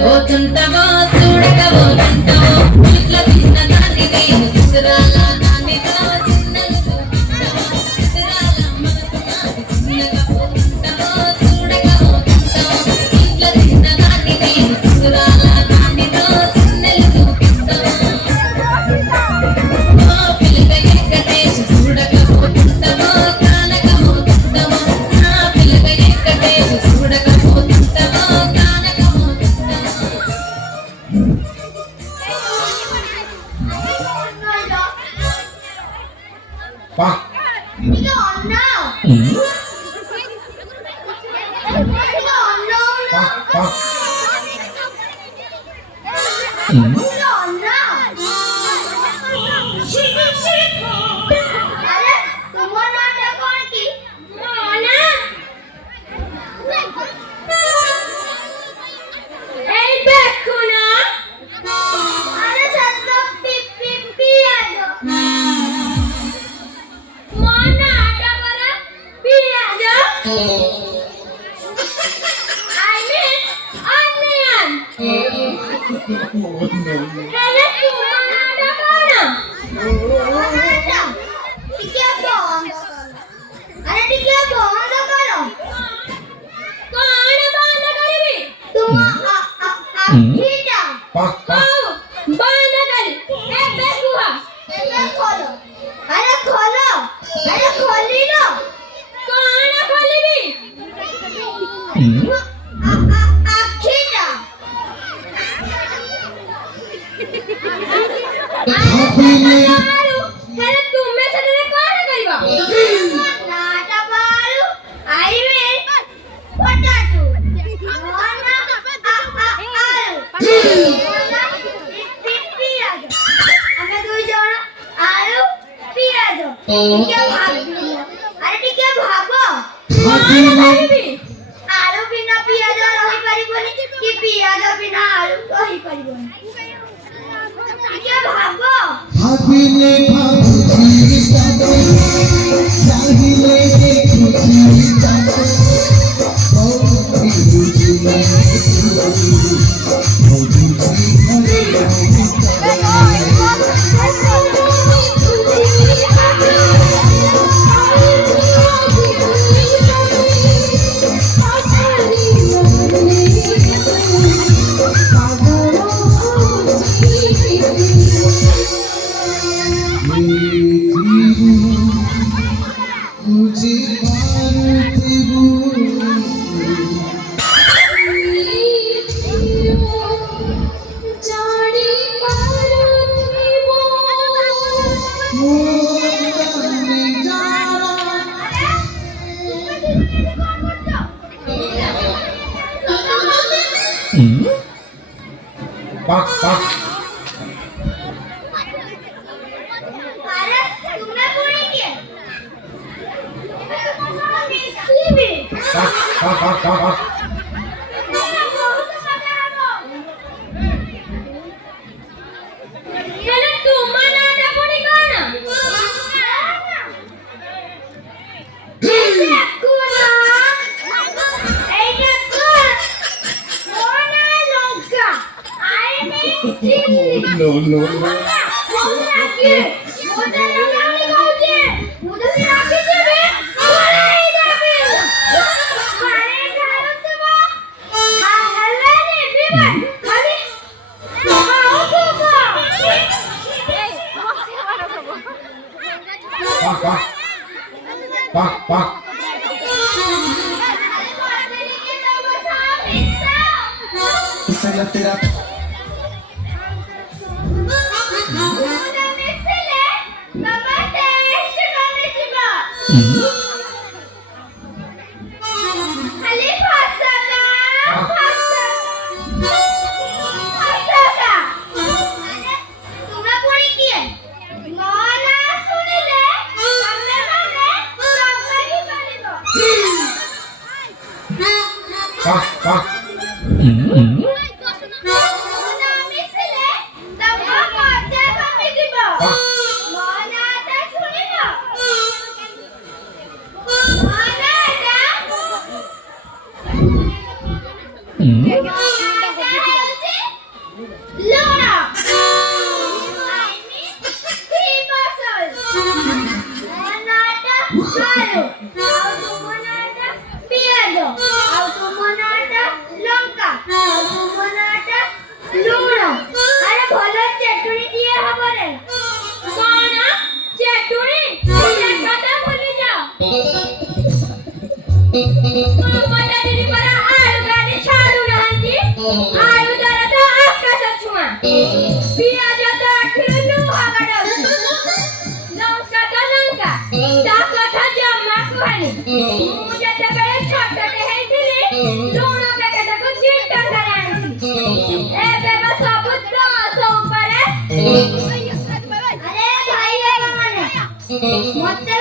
పోతుంటావో చూడకపోతుంటావో ఇట్లా చిన్నదాన్ని నేను సురాల దానితో చిన్నలు చూపిస్తావో సురాల మనసు నాది చిన్నగా పోతుంటావో చూడకపోతుంటావో ఇట్లా చిన్నదాన్ని నేను సురాల దానితో చిన్నలు చూపిస్తావో ఓ పిల్లక ఎక్కటేసి చూడకపోతుంటావో కానకపోతుంటావో నా పిల్లక ఎక్కటేసి చూడకపోతుంటావో Pa. Pa. I mean onion. Hele tumanada kona? Tumanada. Tikya bond. Are tikya bond karo. Kona bond karibi? Tuma akita. Kau bond kari. Ebe kuha. Ebe kholo. Are kholo. Are kholi lo. Kona kholibi? Akita. Hele tumme satare kona kariba? Nata balu. I mean potato. Mona alu. Mona piyaj. Ame dui jona alu piyaj. Tikya bhagbo. Are tikya bhagbo? Kona karibi? Alu bina piyaj rahi pariboni ki piyaj bina alu rahi pariboni. Tikya bhagbo? भागिले भाभी जातो चाहिए के खुशी जातो बहुत खुशी मुझे मानती अरे तुमने पूरी की? Libby. hele tumanada puri kona? Eita kuna. Eita kuna. Mona lonka. I mean chili. no Mona ki. Mona lagani gauje. Mona se rakhi debe. Mona ei debe. Mane dharu tuba. Ha hele ne biban. Khali. Khao tuba. तेरा तेरा Mona mesele. Baba taste kame jiba. Khali phasaka. Phasaka. तुमने पूरी की है? मौना सुनिले हमने हमने सबका ही पढ़ेगा। मौना मिसले तब्बा मौजा कमी दिबा। मौना ता सुनिलो। मौना ता Luna. I mean three muscles. Monada haru. How to monada piano. How to monada lonka. How to monada luna. अरे भलो चटनी दिए हमारे। कौन आ? चटनी? ये कथा भूली जाओ। माता दीदी परा आलू गाड़ी छाड़ू रहती। आलू जरा तो आपका सचुआ। पियाज तो आखिर लूहा करो। लौंका तो लौंका। ताका था जम्मा कुहानी। मुझे तो बड़े छोटे हैं दिले। दोनों के कथा को चिंता करानी। ए बेबा सबूत तो आसो ऊपर है। अरे भाई ये कौन है? मुझसे